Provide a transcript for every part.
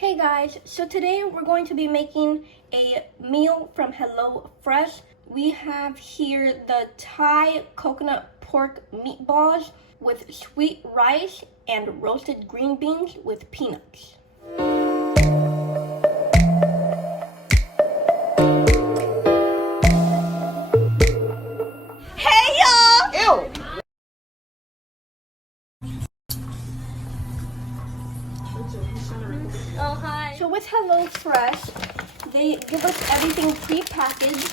Hey guys, so today we're going to be making a meal from HelloFresh. We have here the Thai coconut pork meatballs with sweet rice and roasted green beans with peanuts. Hey y'all! Ew! Oh, hi. So with HelloFresh, they give us everything pre-packaged.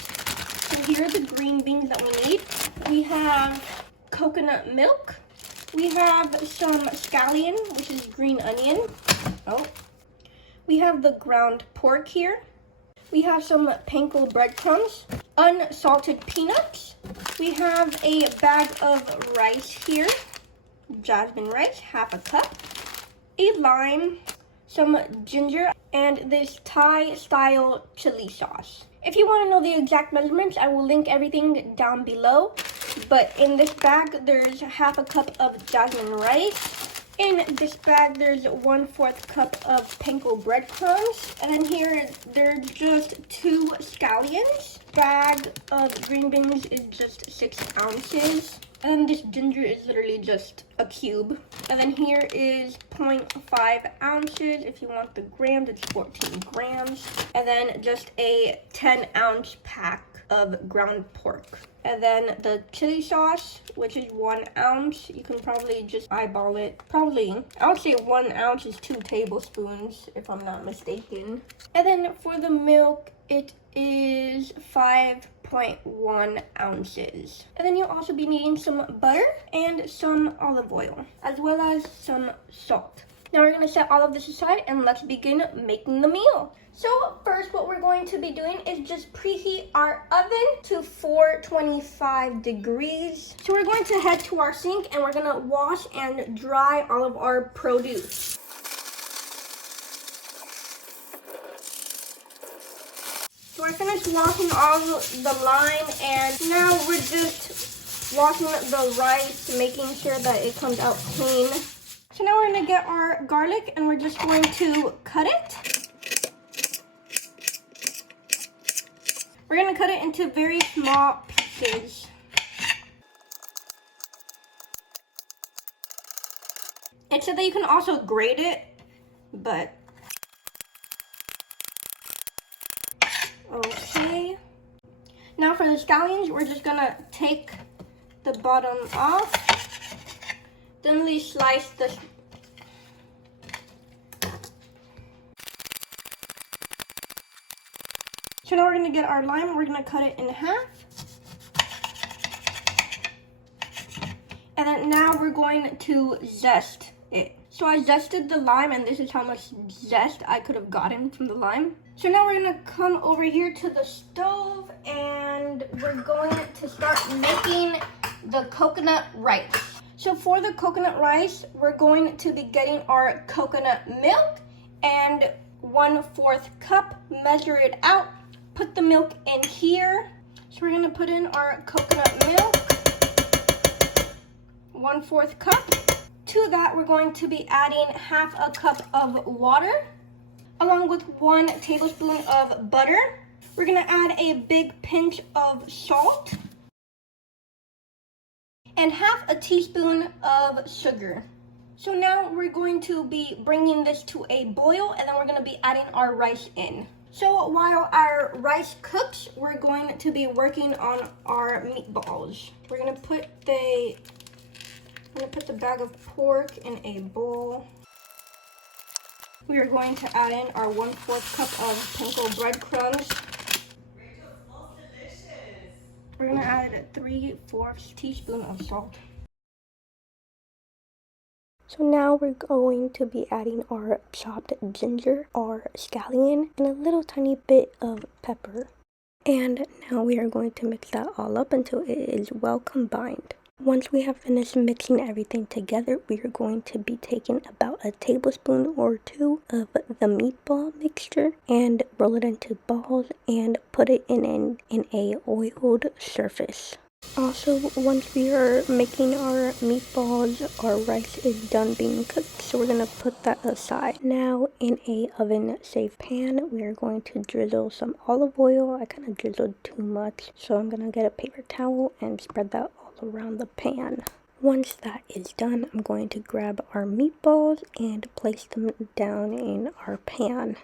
So here are the green beans that we need. We have coconut milk. We have some scallion, which is green onion. Oh. We have the ground pork here. We have some Panko breadcrumbs, unsalted peanuts. We have a bag of rice here, Jasmine rice, half a cup, a lime, some ginger, and this Thai style chili sauce. If you want to know the exact measurements, I will link everything down below. But in this bag, there's half a cup of jasmine rice. In this bag, there's 1/4 cup of Panko breadcrumbs. And then here, there's just 2 scallions. Bag of green beans is just 6 ounces. And then this ginger is literally just a cube. And then here is 0.5 ounces. If you want the grams, it's 14 grams. And then just a 10-ounce pack of ground pork. And then the chili sauce, which is 1 ounce. You can probably just eyeball it. Probably, I would say 1 ounce is 2 tablespoons, if I'm not mistaken. And then for the milk, it is 5.1 ounces. And then you'll also be needing some butter and some olive oil, as well as some salt. Now we're gonna set all of this aside and let's begin making the meal. So first, what we're going to be doing is just preheat our oven to 425 degrees. So we're going to head to our sink and we're gonna wash and dry all of our produce. So I finished washing all the lime, and now we're just washing the rice, making sure that it comes out clean. So now we're gonna get our garlic and we're just going to cut it. We're gonna cut it into very small pieces. It said that you can also grate it, but okay. Now for the scallions, we're just gonna take the bottom off. Then we slice the So now we're gonna get our lime, we're gonna cut it in half. And then now we're going to zest it. So I zested the lime, and this is how much zest I could have gotten from the lime. So now we're gonna come over here to the stove and we're going to start making the coconut rice. So for the coconut rice, we're going to be getting our coconut milk and 1/4 cup, measure it out. Put the milk in here. So we're gonna put in our coconut milk, 1/4 cup. To that, we're going to be adding half a cup of water, along with 1 tablespoon of butter. We're gonna add a big pinch of salt, and half a teaspoon of sugar. So now we're going to be bringing this to a boil, and then we're gonna be adding our rice in. So while our rice cooks, we're going to be working on our meatballs. We're gonna put the bag of pork in a bowl. We are going to add in our 1/4 cup of Panko breadcrumbs. We're gonna add a 3/4 teaspoon of salt. So now we're going to be adding our chopped ginger, our scallion, and a little tiny bit of pepper. And now we are going to mix that all up until it is well combined. Once we have finished mixing everything together, we are going to be taking about a tablespoon or 2 of the meatball mixture and roll it into balls and put it in a oiled surface. Also, once we are making our meatballs, our rice is done being cooked, so we're going to put that aside. Now, in a oven-safe pan, we are going to drizzle some olive oil. I kind of drizzled too much, so I'm going to get a paper towel and spread that all around the pan. Once that is done, I'm going to grab our meatballs and place them down in our pan.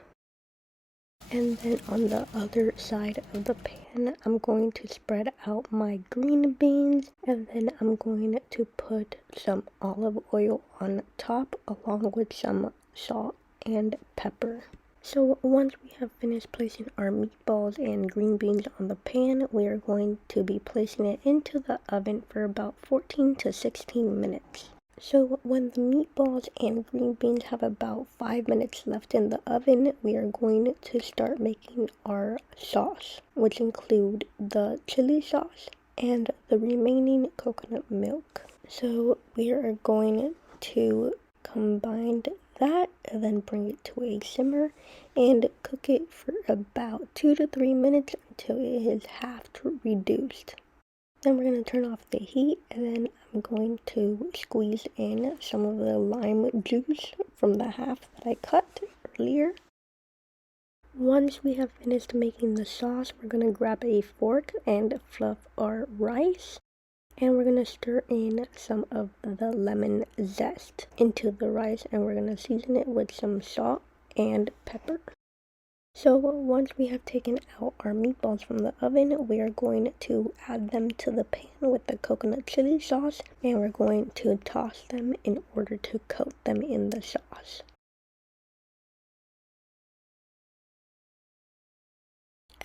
And then on the other side of the pan, I'm going to spread out my green beans, and then I'm going to put some olive oil on top along with some salt and pepper. So once we have finished placing our meatballs and green beans on the pan, we are going to be placing it into the oven for about 14 to 16 minutes. So when the meatballs and green beans have about 5 minutes left in the oven, we are going to start making our sauce, which include the chili sauce and the remaining coconut milk. So we are going to combine that and then bring it to a simmer and cook it for about 2 to 3 minutes until it is half reduced. Then we're going to turn off the heat, and then I'm going to squeeze in some of the lime juice from the half that I cut earlier. Once we have finished making the sauce, we're going to grab a fork and fluff our rice. And we're going to stir in some of the lemon zest into the rice, and we're going to season it with some salt and pepper. So once we have taken out our meatballs from the oven, we are going to add them to the pan with the coconut chili sauce, and we're going to toss them in order to coat them in the sauce.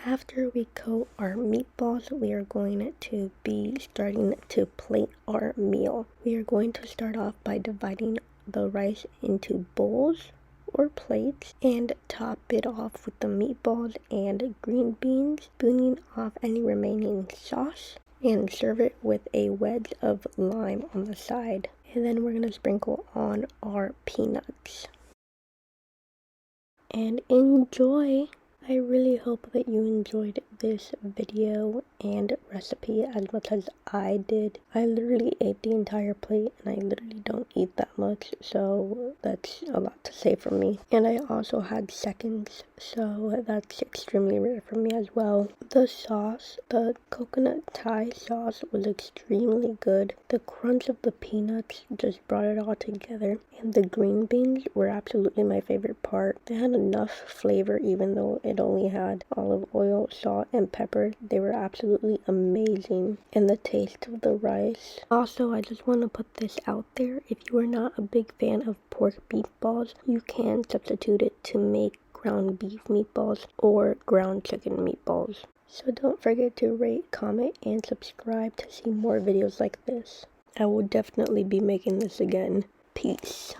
After we coat our meatballs, we are going to be starting to plate our meal. We are going to start off by dividing the rice into bowls or plates and top it off with the meatballs and green beans, spooning off any remaining sauce, and serve it with a wedge of lime on the side. And then we're going to sprinkle on our peanuts. And enjoy! I really hope that you enjoyed this video and recipe as much as I did. I literally ate the entire plate, and I literally don't eat that much, so that's a lot to say for me. And I also had seconds, so that's extremely rare for me as well. The sauce, the coconut Thai sauce, was extremely good. The crunch of the peanuts just brought it all together, and the green beans were absolutely my favorite part. They had enough flavor even though it only had olive oil, salt, and pepper. They were absolutely amazing. And the taste of the rice. Also, I just want to put this out there. If you are not a big fan of pork meatballs, you can substitute it to make ground beef meatballs or ground chicken meatballs. So don't forget to rate, comment, and subscribe to see more videos like this. I will definitely be making this again. Peace.